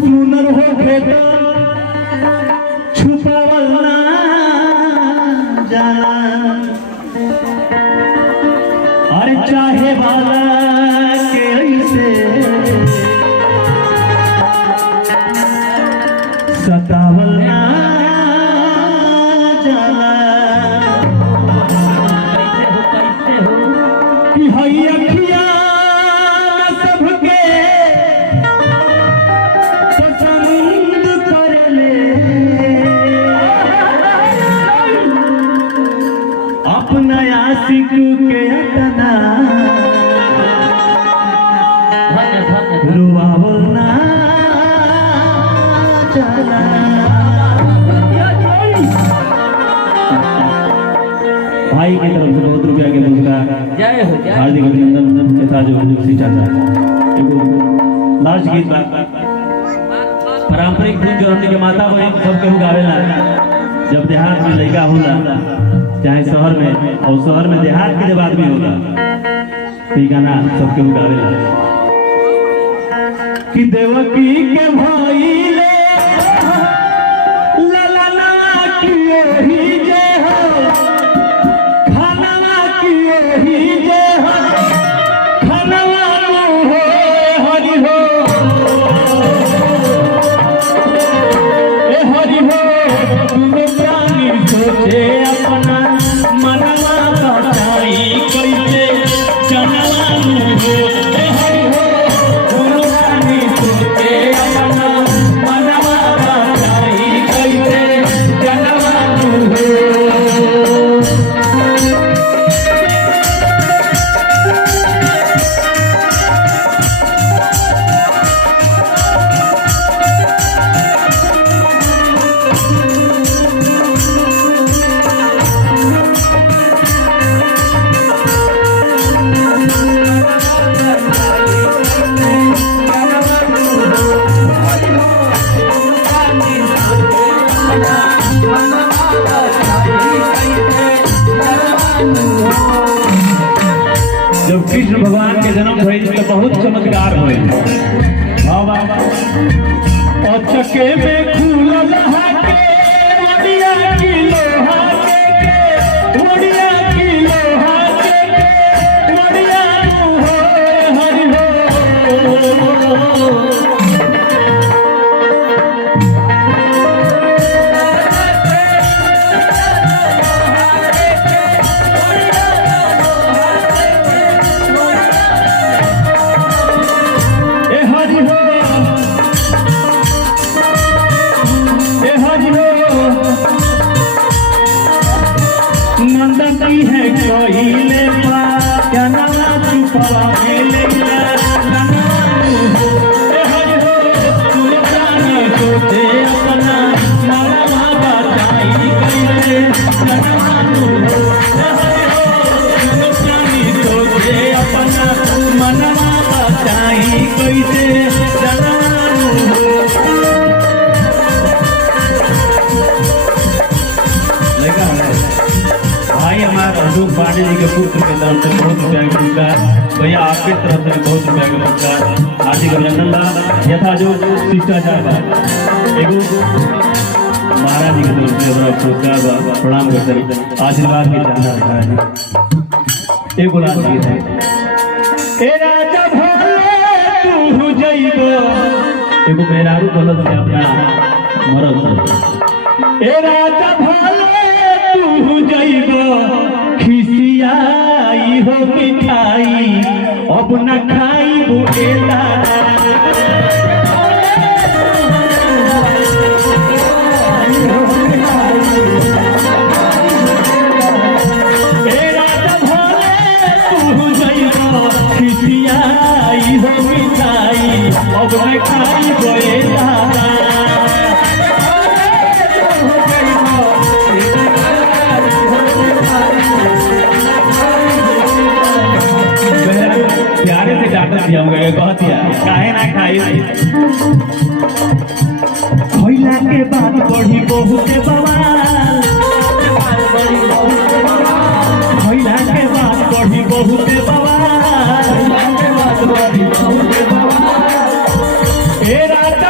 सुनर हो भेदा छुपावल ना जाना अरे चाहे वाला के ऐसे सतावल ना जाना कैसे हो कि हई अखिया सबके पसंद कर ले अपना आशिक के अतना रुआवल ना चला भाई की तरफ से बहुत रुपया के पुरस्कार हार्दिक अभिनंदन के साथ जो श्री चाचा लास्ट गीत पारंपरिक धुन जो हमने के माता बहन सबके गावेला जब देहात में लड़का होला चाहे शहर में और शहर में देहात के जब आदमी होगा तो गाना सबके गावेला कि देवकी के भाई ले ललना की ही जय हो खाना की ही जय हो खानवा हो हरि हो ए हरि हो तुम प्राणी सोचे अपना मनवा बताई कैसे जनवा हो ए हरि हो तुम प्राणी सोचे अपना मनवा बताई कैसे जनवा हो जब कृष्ण भगवान के जन्म हुए तो बहुत चमत्कार हुए चके में खुलल हाके ओडिया की लोहा के ओडिया की लोहा के ओडिया हो हरि हो नंदती है कोइले पा क्या नाना चुपवा मेले ए हरि हो तुम जाने सोचे अपना मनवा बताई कैसे जनवा हो ए हरि हो तुम जाने सोचे अपना मनवा बताई कैसे जनवा हो भाई हमारे अशोक पांडे जी के पुत्र के तरफ से बहुत रुपया का पुरस्कार भैया आपके तरफ से बहुत रुपया का पुरस्कार हार्दिक अभिनंदन यथा जो शिष्टाचार एगो महाराज जी की तरफ से पुरस्कार प्रणाम करते आशीर्वाद की चर्चा रखा है एक गुलाब गीत है ए राजा भोले तू जइबो एगो मेहरारू गलत से अपना मरद ए राजा भोले तू जइबो खिसियाई हो मिठाई अब न खाई बुएला ए राजा भोले तू जइबो खिसियाई हो मिठाई अब न खाई बुएला प्यारे से डॉक्टर दिया बहुत काहे ना खाई खइला के बाद बढ़ी बहुत बवाल खइला के बाद बढ़ी बहुत बवाल ए रात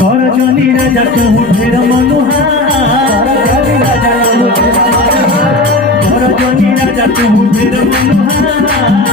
कर जनी राजा कहूँ ढेर मनोहार कर जनी राजा कहूँ ढेर मनोहार